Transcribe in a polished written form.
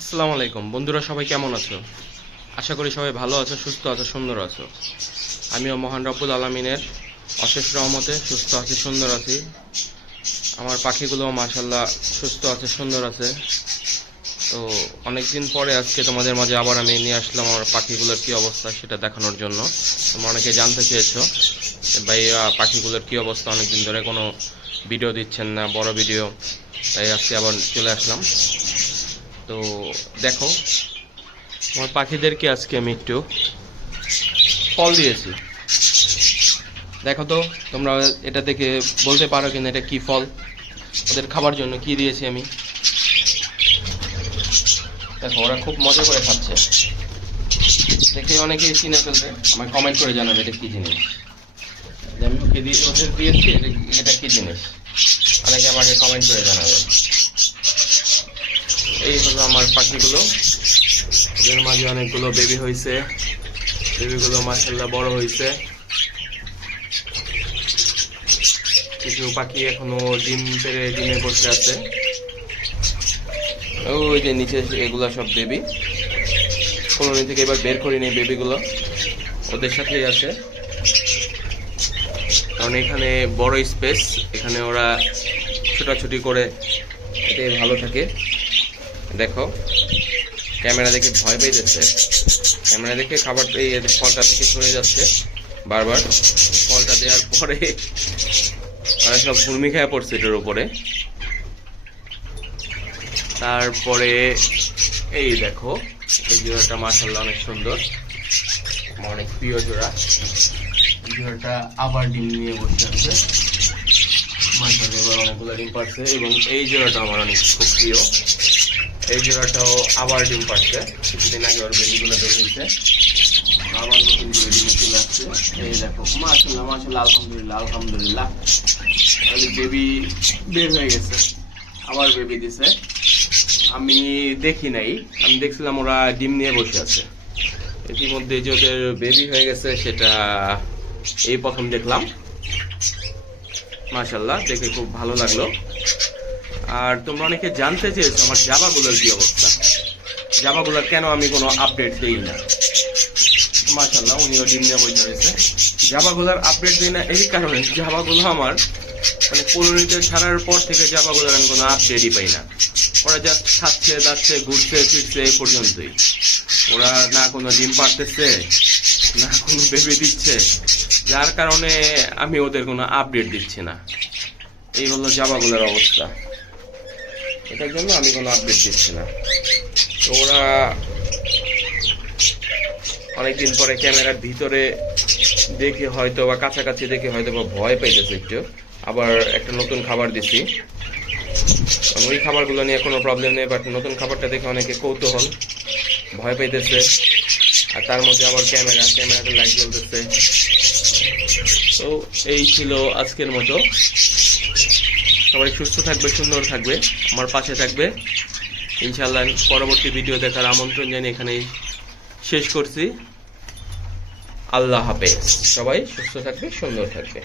আসসালামু আলাইকুম বন্ধুরা, সবাই কেমন আছো? আশা করি সবাই ভালো আছো, সুস্থ আছো, সুন্দর আছো। আমিও মহান রব্বুল আলামিনের অশেষ রহমতে সুস্থ আছি, সুন্দর আছি। আমার পাখিগুলো মাশাআল্লাহ সুস্থ আছে, সুন্দর আছে। তো অনেকদিন পরে আজকে তোমাদের মাঝে আবার আমি নিয়ে আসলাম আমার পাখিগুলোর কি অবস্থা সেটা দেখানোর জন্য। তোমরা অনেকে জানতে চেয়েছো ভাইয়া পাখিগুলোর কি অবস্থা, অনেকদিন ধরে কোনো ভিডিও দিচ্ছেন না, বড় ভিডিও। তাই আজকে আবার চলে আসলাম। তো দেখো, আমার পাখিদেরকে আজকে আমি একটু ফল দিয়েছি। দেখো তো তোমরা এটা থেকে বলতে পারো কিনা এটা কি ফল, ওদের খাবার জন্য কি দিয়েছি আমি। দেখো ওরা খুব মজা করে খাচ্ছে, দেখে অনেকেই চিনে ফেলবে। আমায় কমেন্ট করে জানাবে এটা কি জিনিস যে আমি ওকে ওদের দিয়েছি, এটা কি জিনিস, অনেকে আমাকে কমেন্ট করে জানাবে। এই হলো আমার পাখিগুলো, এদের মাঝে অনেকগুলো বেবি হয়েছে, বেবিগুলো মাশাআল্লাহ বড় হয়েছে। কিছু পাখি এখনো ডিম পেড়ে ডিমে বসে আছে। ওই যে নিচে এগুলা সব বেবি, কলোনি থেকে এবার বের করিনি বেবিগুলো, ওদের সাথেই আছে। কারণ এখানে বড় স্পেস, এখানে ওরা ছোটাছুটি করে এটাই ভালো থাকে। দেখো ক্যামেরা দেখে ভয় পেয়ে যাচ্ছে, ক্যামেরা দেখে খাবার এই ফলটা থেকে সরে যাচ্ছে বারবার। ফলটা দেওয়ার পরে ওরা সব ভূমি খেয়ে পড়ছে এটার উপরে। তারপরে এই দেখো এই জোড়াটা মাশাআল্লাহ অনেক সুন্দর, আমার অনেক প্রিয় জোড়া। এই জোড়াটা আবার ডিম নিয়ে বসে আছে মাশাআল্লাহ, এবার অনেকগুলো ডিম পাচ্ছে। এবং এই জোড়াটা আমার অনেক খুব প্রিয়, এই জোড়াটাও আবার ডিম পাচ্ছে। কিছুদিন আগে ওর বেবিগুলো বের হয়েছে, আবার নতুন করে ডিম চলে আসছে। এই দেখো মাশাআল্লাহ মাশাআল্লাহ, আলহামদুলিল্লাহ আলহামদুলিল্লাহ, বেবি বের হয়ে গেছে, আবার বেবি দিছে। আমি দেখি নাই, আমি দেখছিলাম ওরা ডিম নিয়ে বসে আছে। ইতিমধ্যে যে ওদের বেবি হয়ে গেছে সেটা এই প্রথম দেখলাম। মাশাআল্লাহ, দেখে খুব ভালো লাগলো। আর তোমরা অনেকে জানতে চেয়েছো আমার জাবাগুলোর কি অবস্থা, জাবাগুলোর কেন আমি কোনো আপডেট দিই না। মাশাআল্লাহ উনিও ডিম নিয়ে বসে রয়েছে। জাবাগুলোর আপডেট দিই না এই কারণে, জাবাগুলো আমার মানে কলোনিতে ছাড়ার পর থেকে জাবাগুলোর আমি কোনো আপডেটই পাই না। ওরা জাস্ট খাচ্ছে যাচ্ছে ঘুরছে ফিরছে এই পর্যন্তই, ওরা না কোনো ডিম পাড়তেছে না কোনো বেবি দিচ্ছে, যার কারণে আমি ওদের কোনো আপডেট দিচ্ছি না। এই হলো জাবাগুলোর অবস্থা, এটার জন্য আমি কোনো আপডেট দিচ্ছি না। তো ওরা অনেকদিন পরে ক্যামেরার ভিতরে দেখে হয়তো বা কাছাকাছি দেখে হয়তো বা ভয় পাইতেছে একটু। আবার একটা নতুন খাবার দিছি, ওই খাবারগুলো নিয়ে কোনো প্রবলেম নেই, বাট নতুন খাবারটা দেখে অনেকে কৌতূহল, ভয় পাইতেছে। আর তার মধ্যে আবার ক্যামেরাতে লাইট জ্বলতেছে। তো এই ছিল আজকের মতো। সবাই সুস্থ থাকবে, সুন্দর থাকবে, আমার পাশে থাকবে ইনশাআল্লাহ। পরবর্তী ভিডিও দেখার আমন্ত্রণ জানিয়ে এখানেই শেষ করছি। আল্লাহ হাফেজ, সবাই সুস্থ থাকবে, সুন্দর থাকবে।